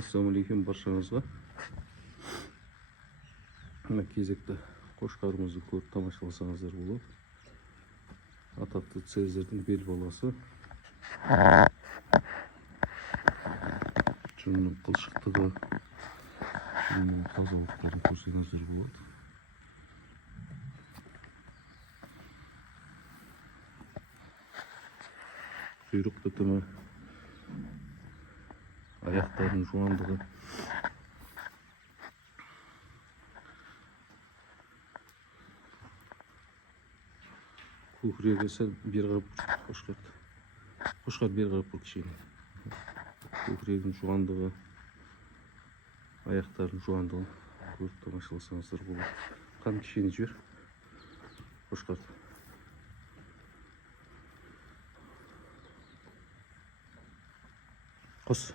Ассалаумағалейкум баршаңызға. Мына кезекті қошқарымызды көріп тамашаласаңыздар болады. Атақты Цезарьдің бел баласы. Жүннің қылшықтығы, жүннің тазалықтарын көрсеңіздер болады. Құйрық бітімі, аяқтардың жуандығы. Көкірегі сәл бері қарап қошқарды. Қошқар бері қарап бұл кішкене. Көкірегінің жуандығы, аяқтардың жуандығы көріп тамашаласаңыздар болады. Қан кішкене жібер қошқарды. Қос.